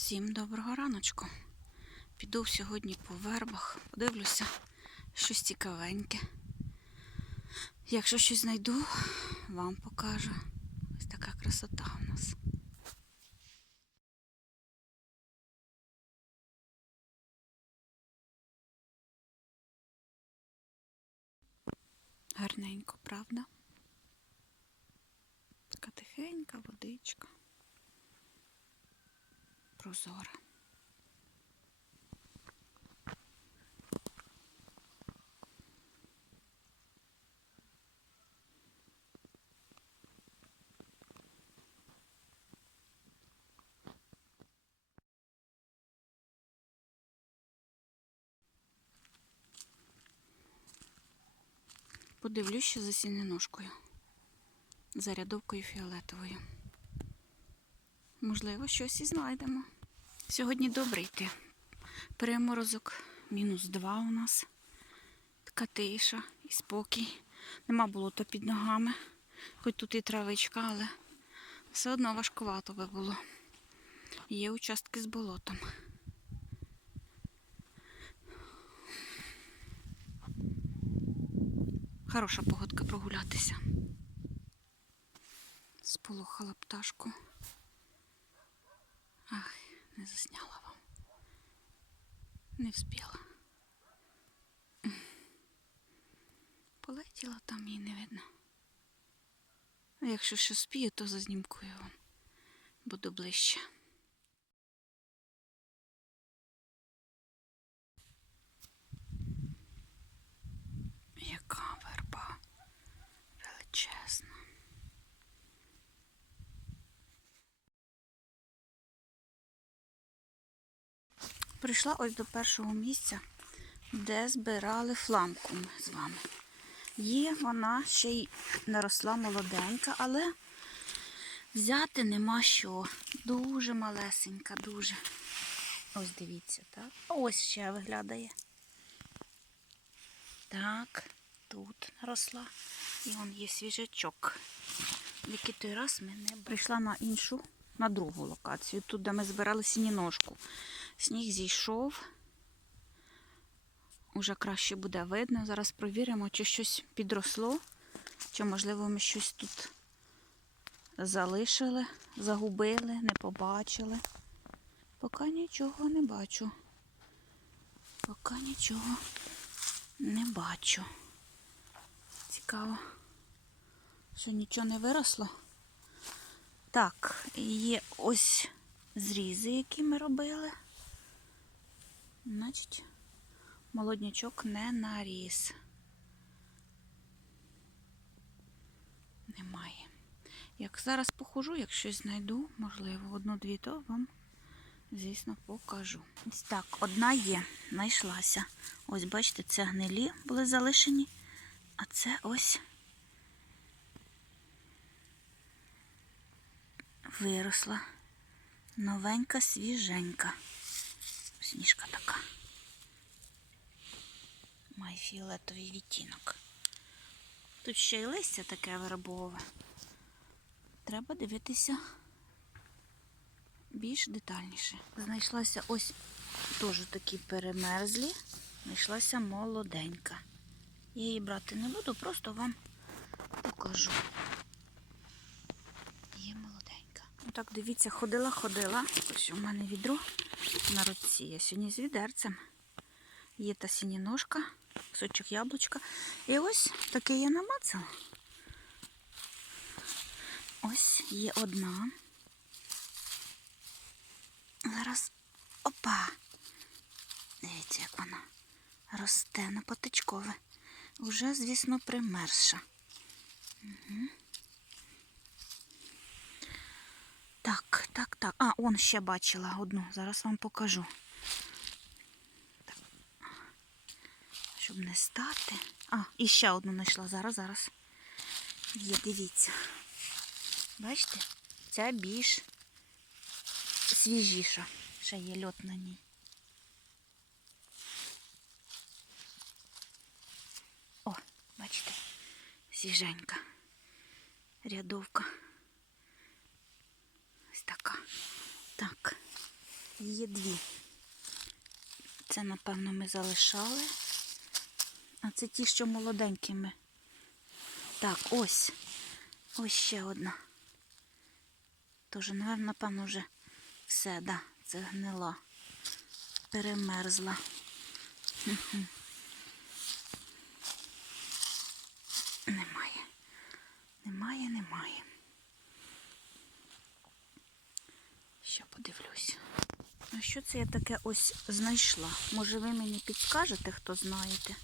Всім доброго раночку. Піду сьогодні по вербах, подивлюся, щось цікавеньке. Якщо щось знайду, вам покажу. Ось така красота у нас. Гарненько, правда? Така тихенька водичка. Прозора. Подивлюсь ще за сіненожкою. За рядовкою фіолетовою. Можливо, щось і знайдемо. Сьогодні добре йти. Переморозок мінус два у нас. Така тиша і спокій. Нема болота під ногами. Хоч тут і травичка, але все одно важкувато би було. Є участки з болотом. Хороша погодка прогулятися. Сполохала пташку. Ах, не засняла вам. Не вспіла. Полетіла там її не видно. А якщо ще спію, то зазнімкую вам. Буду ближче. Яка верба величезна. Прийшла ось до першого місця, де збирали фламку ми з вами. Є вона ще й наросла молоденька, але взяти нема що. Дуже малесенька, дуже. Ось дивіться, так? Ось ще виглядає. Так, тут росла. І вон є свіжачок. Який той раз ми не прийшла на іншу, на другу локацію, тут, де ми збирали сініножку. Сніг зійшов. Уже краще буде видно. Зараз провіримо, чи щось підросло, чи, можливо, ми щось тут залишили, загубили, не побачили. Поки нічого не бачу. Поки нічого не бачу. Цікаво, що нічого не виросло. Так, є ось зрізи, які ми робили. Значить, молоднячок не наріс. Немає. Як зараз похожу, як щось знайду, можливо, одну-дві, то вам, звісно, покажу. Так, одна є, знайшлася. Ось, бачите, це гнилі були залишені, а це ось виросла. Новенька, свіженька. Сніжка така. Має фіолетовий відтінок. Тут ще й листя таке вербове. Треба дивитися більш детальніше. Знайшлася ось теж такі перемерзлі. Знайшлася молоденька. Я її брати не буду, просто вам покажу. Отак, дивіться, ходила-ходила. Ось у мене відро на руці. Я сьогодні з відерцем. Є та сініножка, кусочок яблучка. І ось таке я намацала. Ось є одна. Зараз опа! Дивіться, як вона росте на потичкове. Уже, звісно, примерзша. Угу. Так, так, так. А, он ще бачила одну. Зараз вам покажу. Так. Щоб не стати. А, і ще одну знайшла. Зараз, зараз. Є, дивіться. Бачите? Ця більш свіжіша. Ще є льот на ній. О, бачите, свіженька. Рядовка. Ось така. Так. Є дві. Це, напевно, ми залишали. А це ті, що молоденькими. Так, ось. Ось ще одна. Тож, напевно, напевно, вже все, да, це гнила. Перемерзла. Мгм. Немає. Немає, немає. Ще подивлюсь. А що це я таке ось знайшла? Може ви мені підскажете, хто знаєте?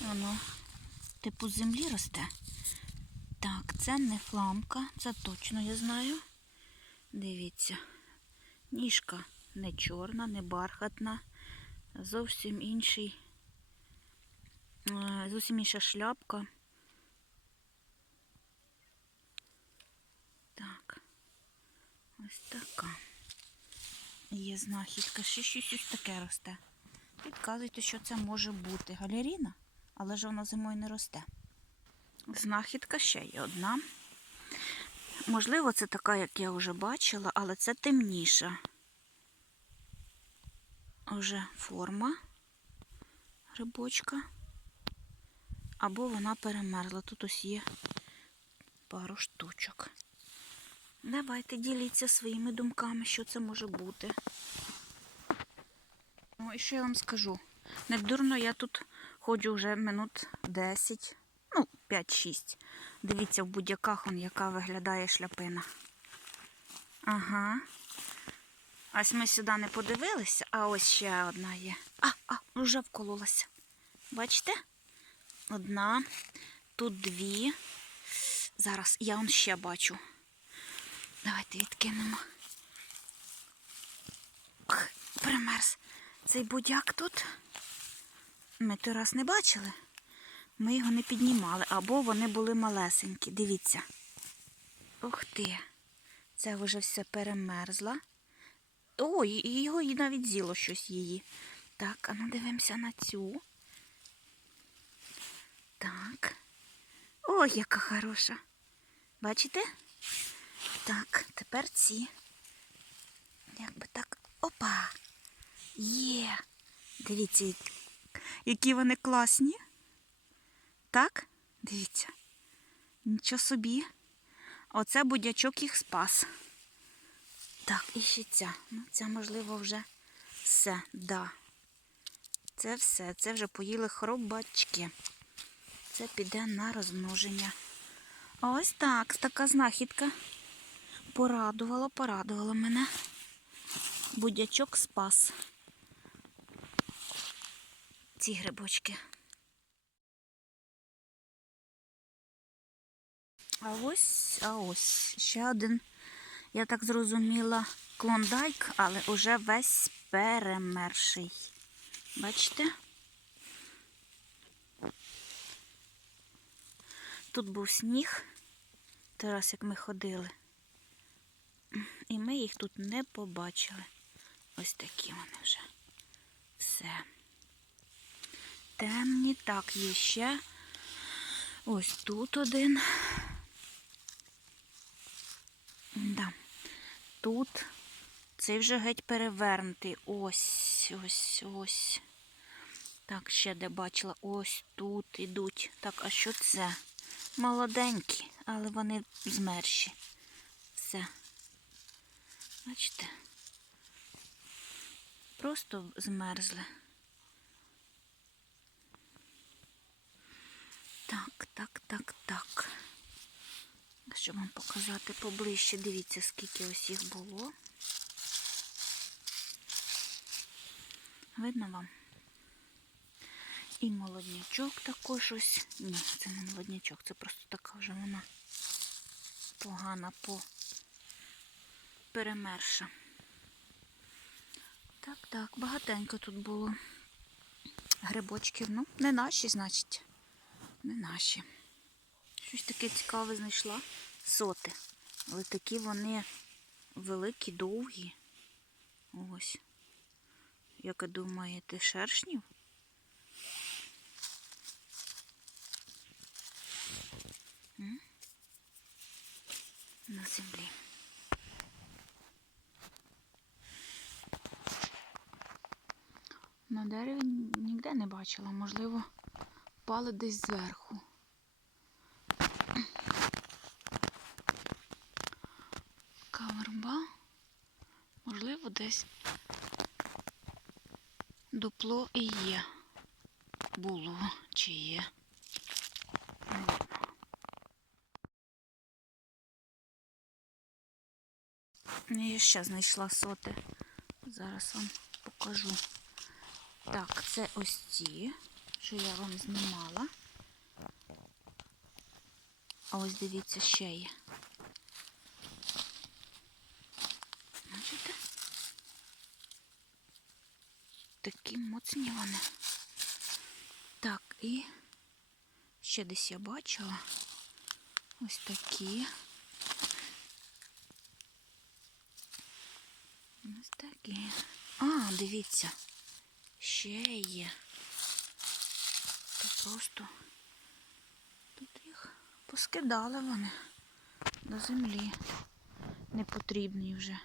Воно типу землі росте. Так, це не фламка, це точно я знаю. Дивіться. Ніжка не чорна, не бархатна, зовсім інший, е, зовсім інша шляпка. Так, ось така. Є знахідка. Ще щось ось таке росте. Підказуйте, що це може бути. Галеріна, але ж вона зимою не росте. Знахідка ще є одна. Можливо, це така, як я вже бачила, але це темніша. Уже форма грибочка. Або вона перемерзла. Тут ось є пару штучок. Давайте діліться своїми думками, що це може бути. Ну, і що я вам скажу? Невдурно я тут ходжу вже минут 10, ну, 5-6. Дивіться, в будь-яках яка виглядає шляпина. Ага. Ось ми сюди не подивилися, а ось ще одна є. А, а, вже вкололася. Бачите? Одна, тут дві. Зараз я он ще бачу. Давайте відкинемо. Ох, примерз. Цей будяк тут. Ми той раз не бачили. Ми його не піднімали, або вони були малесенькі. Дивіться. Ух ти. Це вже все перемерзла. І його і навіть з'їло щось її. Так, а ну дивимося на цю. Так. Ой, яка хороша. Бачите? Так, тепер ці. Як би так. Опа! Є. Дивіться, які вони класні. Так? Дивіться. Нічого собі. Оце будячок їх спас. Так, і ще ця. Ну, ця, можливо, вже все, да. Це все. Це вже поїли хробачки. Це піде на розмноження. Ось так, така знахідка. Порадувала, порадувала мене. Будячок спас. Ці грибочки. А ось, а ось ще один, я так зрозуміла, клондайк, але уже весь перемерший. Бачите? Тут був сніг, той як ми ходили. І ми їх тут не побачили. Ось такі вони вже. Все. Темні. Так, є ще. Ось тут один. Да. Тут цей вже геть перевернутий. Ось, ось, ось. Так, ще де бачила, ось тут ідуть. Так, а що це? Молоденькі, але вони змерші. Все. Бачите? Просто змерзли. Так, так, так, так. Щоб вам показати поближче, дивіться, скільки ось їх було. Видно вам? І молоднячок також ось. Ні, це не молоднячок, це просто така вже вона погана по перемерша. Так, так, багатенько тут було грибочків. Ну, не наші, значить. Не наші. Щось таке цікаве знайшла. Соти. Але такі вони великі, довгі. Ось. Як думаєте, шершнів? М? На землі. На дереві ніде не бачила, можливо, впали десь зверху. Каверба, можливо, десь дупло і є. Було чи є. Я ще знайшла соти. Зараз вам покажу. Так, це ось ті, що я вам знімала. А ось дивіться, ще є. Бачите? Такі моцні вони. Так, і ще десь я бачила. Ось такі. Ось такі. А, дивіться, ще є. Та просто тут їх поскидали вони до землі. Не потрібні вже.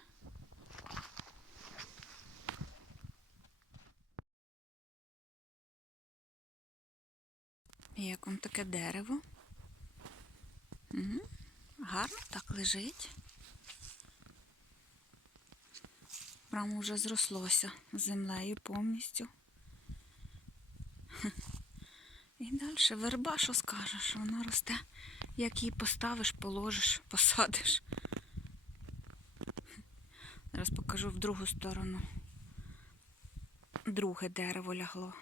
Як вам таке дерево? Гарно так лежить. Прямо вже зрослося з землею повністю. І далі верба, що скажеш, вона росте, як її поставиш, положиш, посадиш. Зараз покажу в другу сторону. Друге дерево лягло.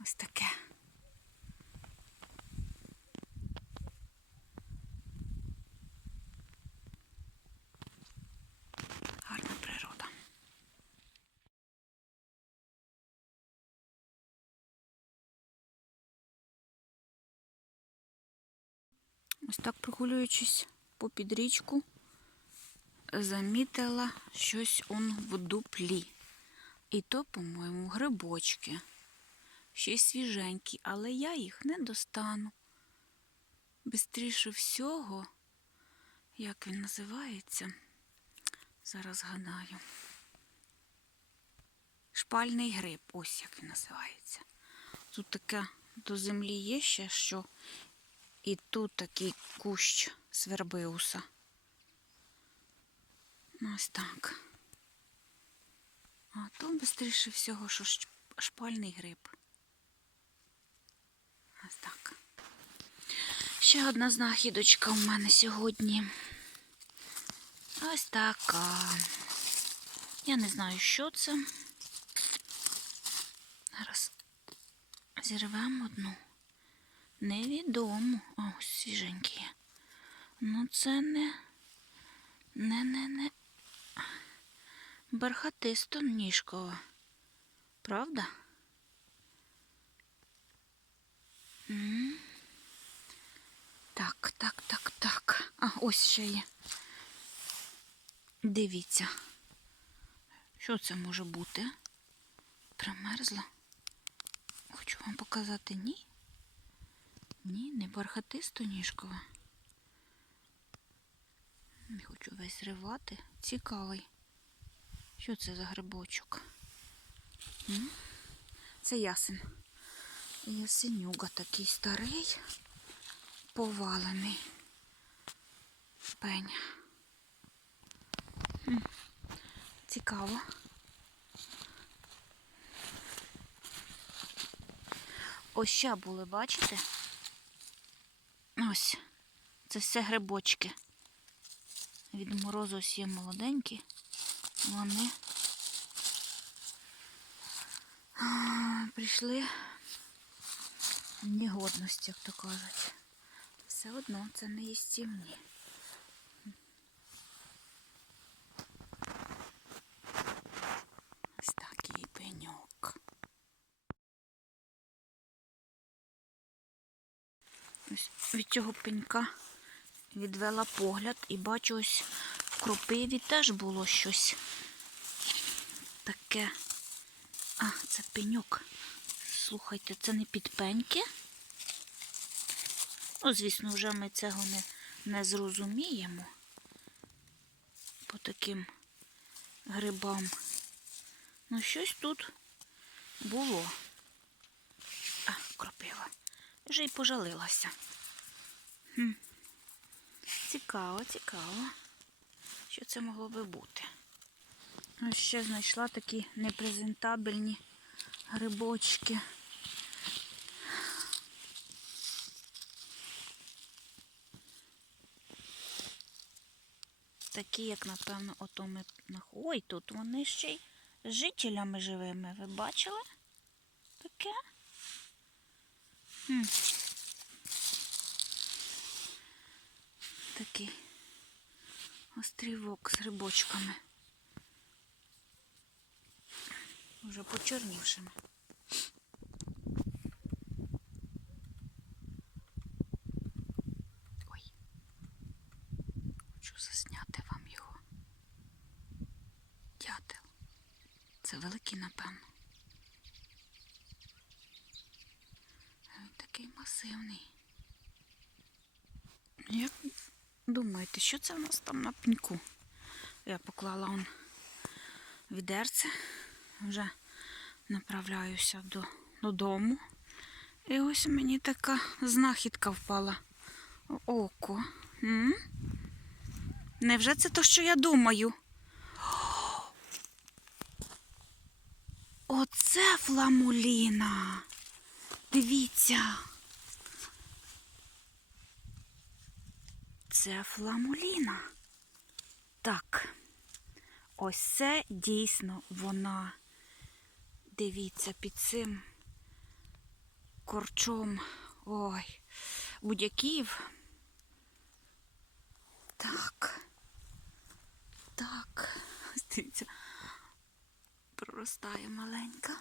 Ось таке. Ось так прогулюючись по підрічку, замітила щось он в дуплі. І то, по-моєму, грибочки. Ще й свіженькі, але я їх не достану. Бистріше всього, як він називається, зараз згадаю. Шпальний гриб, ось як він називається. Тут таке до землі є ще що. І тут такий кущ свербиуса. Ось так. А то швидше всього, що шпальний гриб. Ось так. Ще одна знахідочка у мене сьогодні. Ось така. Я не знаю, що це. Зараз зірвемо одну. Невідомо. О, ось свіженькі. Ну, це не. Не, не, не. Бархатисто ніжкова. Правда? М. Так, так, так, так. А, ось ще є. Дивіться. Що це може бути? Примерзла. Хочу вам показати ні. Ні, не бархатисто ніжкова. Не хочу весь ривати. Цікавий. Що це за грибочок? Це ясен. Ясенюга такий старий, повалений. Пень. Цікаво. Ось ще були, бачите? Ось. Це все грибочки. Від морозу ось є молоденькі. Вони прийшли в негодності, як то кажуть. Все одно це не їстівні. Ось такий пеньок. Ось від цього пенька відвела погляд і бачу ось в кропиві теж було щось таке. А, це пеньок. Слухайте, це не підпеньки. Ну, звісно, вже ми цього не, не зрозуміємо по таким грибам. Ну, щось тут було. А, кропива. Вже й пожалилася. Хм. Цікаво, цікаво. Що це могло би бути? Ось ще знайшла такі непрезентабельні грибочки. Такі, як, напевно, ото ми Ой, тут вони ще й жителями живими. Ви бачили? Таке? Такий острівок з грибочками. Уже почорнівшими. Ой. Хочу засняти вам його. Дятел. Це великий, напевно. Він масивний. Як думаєте, що це в нас там на пеньку? Я поклала он відерце, вже направляюся до, додому. І ось мені така знахідка впала око. М? Невже це то, що я думаю? Оце фламуліна. Дивіться. Це фламуліна. Так. Ось це дійсно вона. Дивіться, під цим корчом. Ой, будяків. Так. Так. Дивіться. Проростає маленька.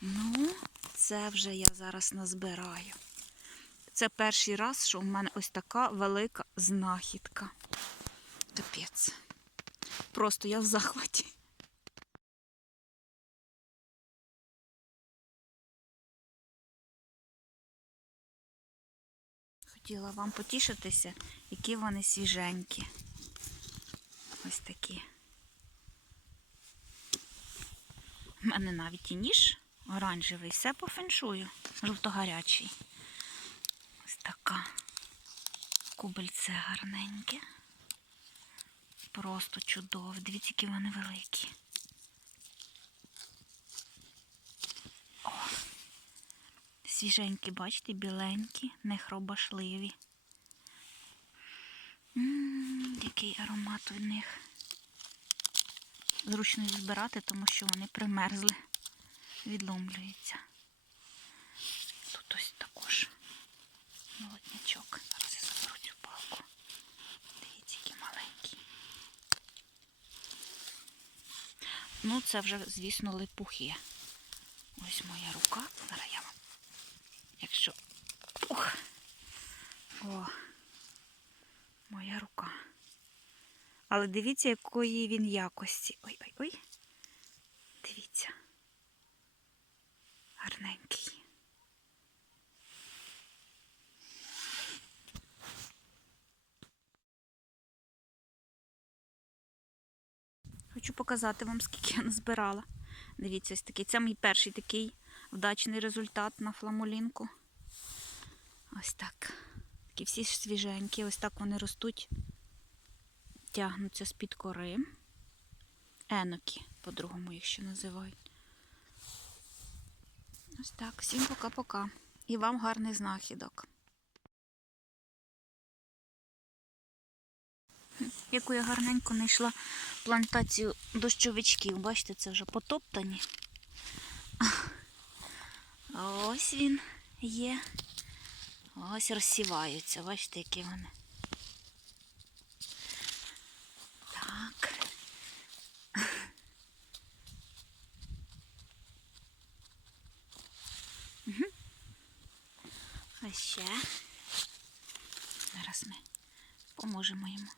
Ну, це вже я зараз назбираю. Це перший раз, що в мене ось така велика знахідка. Капець. Просто я в захваті. Хотіла вам потішитися, які вони свіженькі. Ось такі. У мене навіть і ніж оранжевий, все по феншую, жовтогарячий. Така. Кубельце гарненьке. Просто чудово. Дивіться, які вони великі. О, свіженькі, бачите, біленькі, не хробашливі. М, який аромат у них. Зручно їх збирати, тому що вони примерзли, відломлюються. Тут ось також молоднячок. Зараз я заберу цю палку. Дивіться, які маленькі. Ну, це вже, звісно, липухи. Ось моя рука. Зараз я вам. Якщо. Ух! О! Моя рука. Але дивіться, якої він якості. Ой-ой-ой. Дивіться. Гарненький. Хочу показати вам, скільки я назбирала. Дивіться, ось такий. Це мій перший такий вдачний результат на фламулінку. Ось так. Такі всі свіженькі, ось так вони ростуть, тягнуться з-під кори. Енокі, по-другому їх ще називають. Ось так. Всім пока-пока. І вам гарних знахідок. Яку я гарненько знайшла плантацію дощовичків. Бачите, це вже потоптані. Ось він є. Ось розсіваються. Бачите, які вони. Так. А ще. Зараз ми поможемо йому.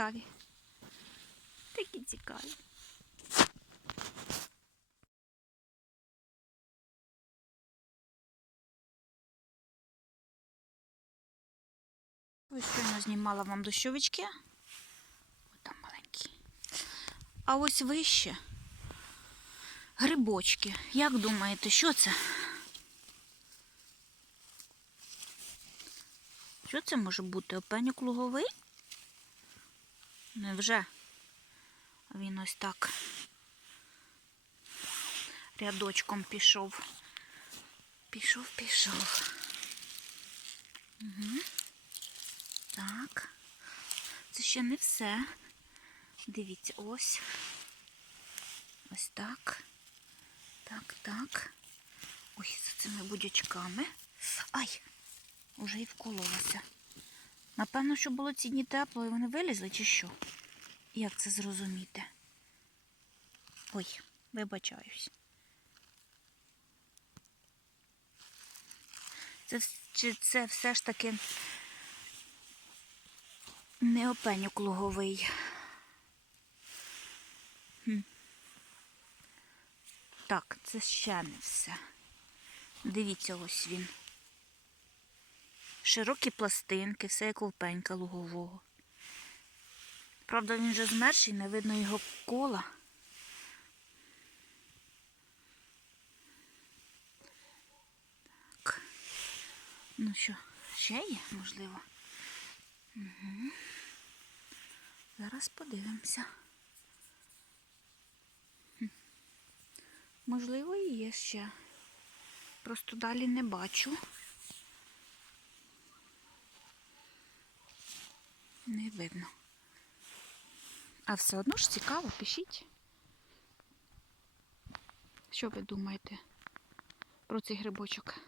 цікаві. Такі цікаві. Ось щойно знімала вам дощовички. Ось там маленькі. А ось вище грибочки. Як думаєте, що це? Що це може бути? Опенюк луговий? Невже? Він ось так рядочком пішов. Пішов, пішов. Угу. Так. Це ще не все. Дивіться, ось. Ось так. Так, так. Ой, за цими будячками. Ай! Уже і вкололася. Напевно, що було ці дні тепло і вони вилізли, чи що? Як це зрозуміти? Ой, вибачаюсь. Це, чи це все ж таки не опенюк луговий. Хм. Так, це ще не все. Дивіться, ось він. Широкі пластинки, все як у пенька лугового. Правда, він вже змерший, не видно його кола. Так. Ну що, ще є, можливо? Угу. Зараз подивимося. Можливо, і є ще. Просто далі не бачу. Не видно. А все одно ж цікаво, пишіть. Що ви думаєте про цей грибочок?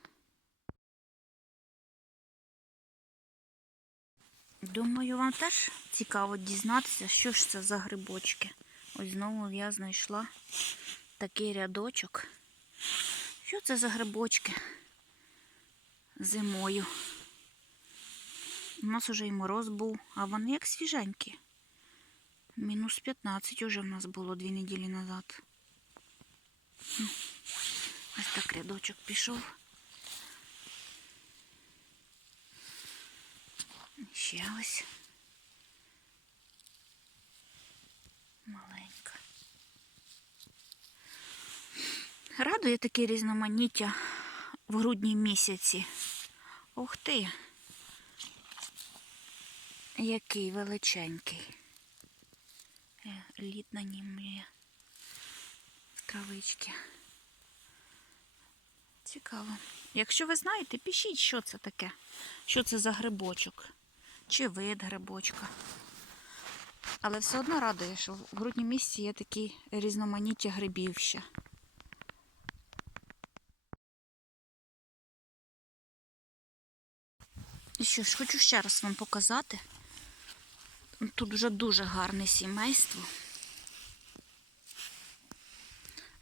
Думаю, вам теж цікаво дізнатися, що ж це за грибочки. Ось знову я знайшла такий рядочок. Що це за грибочки зимою? У нас уже і мороз був, а вони як свіженькі. Мінус 15 уже в нас було дві неділі назад. Ну, Ось так рядочок пішов. Ще ось. Маленька. Радує таке різноманіття в грудні місяці. Ух ти! Який величенький. Е, Лід на є в травички. Цікаво. Якщо ви знаєте, пишіть, що це таке. Що це за грибочок. Чи вид грибочка. Але все одно радує, що в грудні місяці є такі різноманіття грибів ще. І що ж, хочу ще раз вам показати. Тут вже дуже гарне сімейство.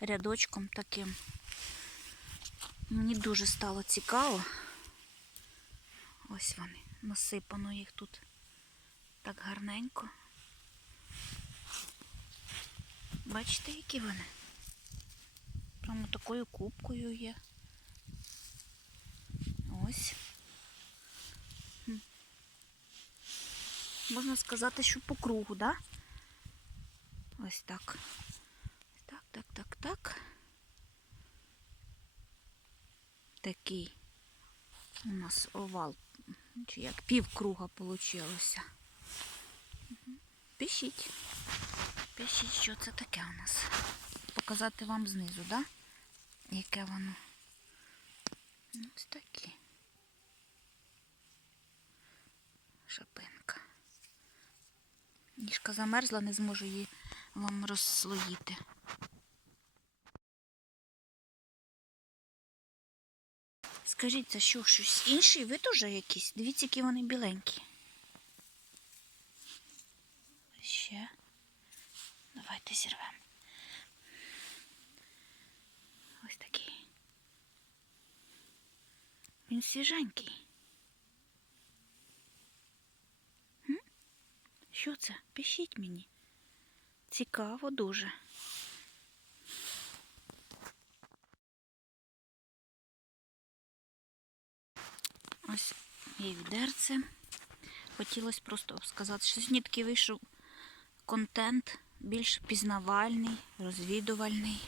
Рядочком таким. Мені дуже стало цікаво. Ось вони. Насипано їх тут так гарненько. Бачите, які вони? Прямо такою кубкою є. Ось. Можна сказати, що по кругу, да? Ось так. Так, так, так, так. Такий у нас овал. Чи як півкруга получилося. Пишіть. Пишіть, що це таке у нас. Показати вам знизу, да? Яке воно. Ось такі. Шапинка. Ніжка замерзла, не зможу її вам розслоїти. Скажіть, це що, щось інший вид уже якийсь? Дивіться, які вони біленькі. Ще. Давайте зірвемо. Ось такий. Він свіженький. М? Що це? Пишіть мені. Цікаво дуже. Ось є відерце. хотілося просто сказати, що сьогодні вийшов контент більш пізнавальний, розвідувальний.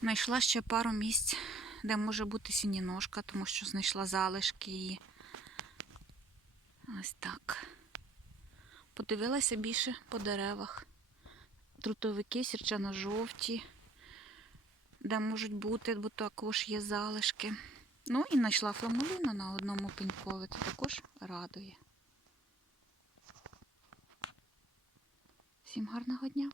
Знайшла ще пару місць, де може бути сініножка, тому що знайшла залишки її. Ось так. Подивилася більше по деревах. Трутовики сірчано-жовті, де можуть бути, бо також є залишки. Ну і знайшла фламуліну на одному пенькові, це також радує. Всім гарного дня!